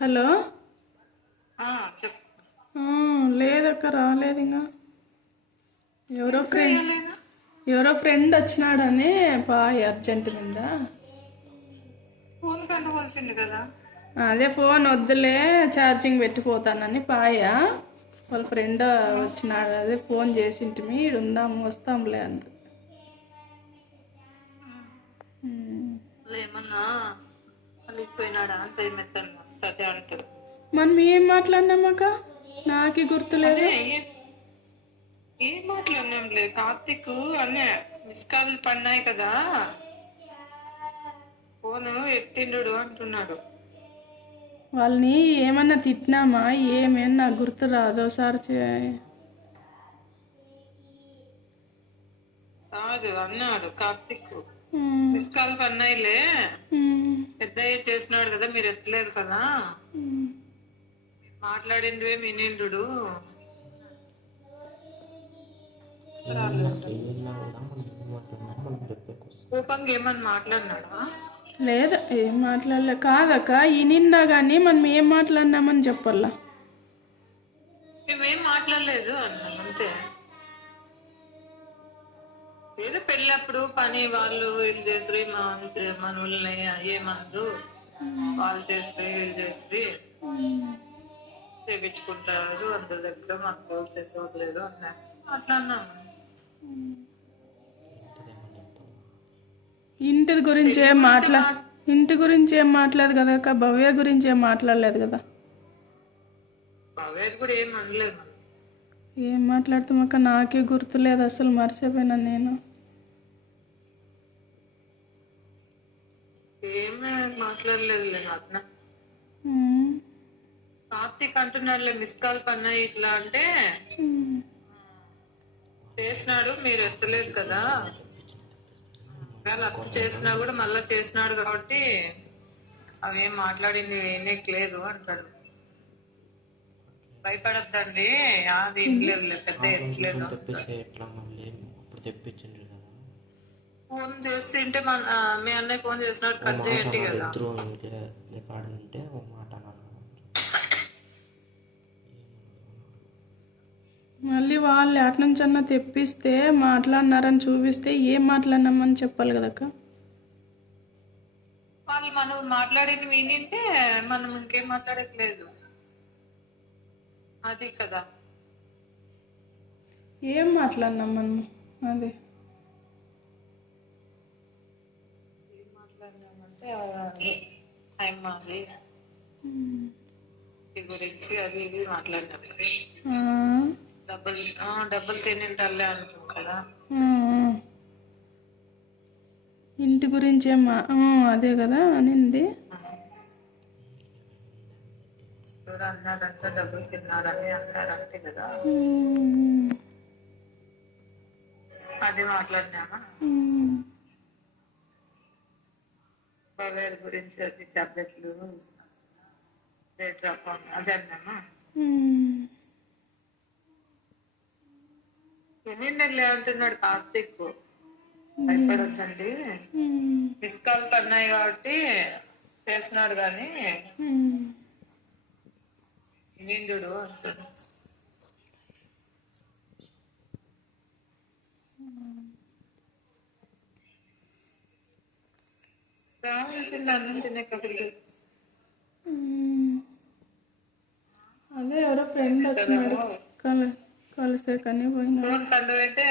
Hello. చెప్పు. లేదక్క, రాలేదు ఇంకా. ఎవరో ఎందుకు ఫ్రెండ్ వేయలేదా? ఎవరో ఫ్రెండ్ వచ్చినాడని పాయ్ అర్జెంట్ మీద. ఫోన్ కంటుకోవాల్సింది కదా. అదే ఫోన్ వద్దులే, ఛార్జింగ్ పెట్టిపోతానని పాయ. వాళ్ళ ఫ్రెండ్ వచ్చినాడు, అదే ఫోన్ చేసింటిమి, ఈడు ఉందాము వస్తాంలే అన్నారు. ఏమన్నా అలిగిపోయినాడా అని భయం ఎత్తాను. అదే అంటారు. మనం ఏం మాట్లాడినామక్క, నాకే గుర్తులేదు. అదే ఏం మాట్లాడినాంలే. కార్తీక్ అనే మిస్ కాల్ పడినాయి కదా, ఫోన్ ఎత్తిండు అంటున్నాడు. వాళ్ళని ఏమన్నా తిట్టినామా ఏమేమి నాకు గుర్తు రాదు. ఒకసారి కాదు అన్నాడు కార్తీక్, మిస్ కాల్ పడినాయిలే, పెద్ద చేసినాడు కదా, మీరు ఎత్తలేదు కదా, మాట్లాడిండు వినిండు. కోపంగా ఏమని మాట్లాడినాడా? లేదా, ఏం మాట్లాడలే. కాదక్క, ఇనిన్నా కానీ మనం ఏం మాట్లాడినామని చెప్పాలా. మేమేం మాట్లాడలేదు అన్నాను అంతే. ఏదో పెళ్ళప్పుడు పని వాళ్ళు వీళ్ళు చేసి మన వాళ్ళని ఏమందు వాళ్ళు చేసి వీళ్ళు చేసి చేపించుకుంటారు, అందరి దగ్గర మాకు రోజు చేసుకోవట్లేదు అన్నా. అట్లా అన్నాము. ఇంటి గురించి ఏం మాట్లాడదు కదా అక్క, భవ్య గురించి ఏం మాట్లాడలేదు కదా. భవ్య కూడా ఏం అనలేదు. ఏం మాట్లాడుతాం అక్క, నాకే గుర్తులేదు అసలు, మర్చిపోయినా నేను. ఏమే మాట్లాడలేదు అట్లా. కార్తీక్ అంటున్నాడులే, మిస్ కాల్ పన్నా ఇట్లా అంటే చేసినాడు, మీరు ఎత్తలేదు కదా, అప్పు చేసినా కూడా మళ్ళా చేసినాడు కాబట్టి అవేం మాట్లాడింది లేదు అంటాడు. భయపడద్దండి, అది ఏం లేదు, పెద్ద ఎట్లేదు. ఫోన్ చేసి ఉంటే మీ అన్నయ్య ఫోన్ చేసినాడు, కట్ చేయండి కదా. మళ్ళీ వాళ్ళు అటు నుంచి అన్నా తెప్పిస్తే మాట్లాడినారని చూపిస్తే ఏం మాట్లాడినామని చెప్పాలి కదక్క. వాళ్ళు మనం మాట్లాడింది వినింటే మనం ఇంకేం మాట్లాడట్లేదు, అది కదా. ఏం మాట్లాడినాం మనం, అదే ఏం మాట్లాడినామంటే అమ్మాది గురించి అది ఇది మాట్లాడినప్పుడు డబ్బులు తినింటాలే అనుకుంటు కదా. ఇంటి గురించి అదే కదా అనింది. అన్నాడంటే డబ్బులు తిన్నాడని అన్నాడంటే కదా, అది మాట్లాడినామా. భవ్య గురించి అది టాబ్లెట్లు అది అన్నామా. ఎన్నిండలే అంటున్నాడు కార్తీక్, భయపడొద్దండి, మిస్ కాల్ పడినాయి కాబట్టి చేసినాడు కానీ నిండు అంటున్నాడు. రావాల్సింది అన్నం తినే కబుర్లు. అదే ఎవరో ఫ్రెండ్ వచ్చినాడు, కలిసే కానీ పోయినా. ఫోన్ కండు పెట్టే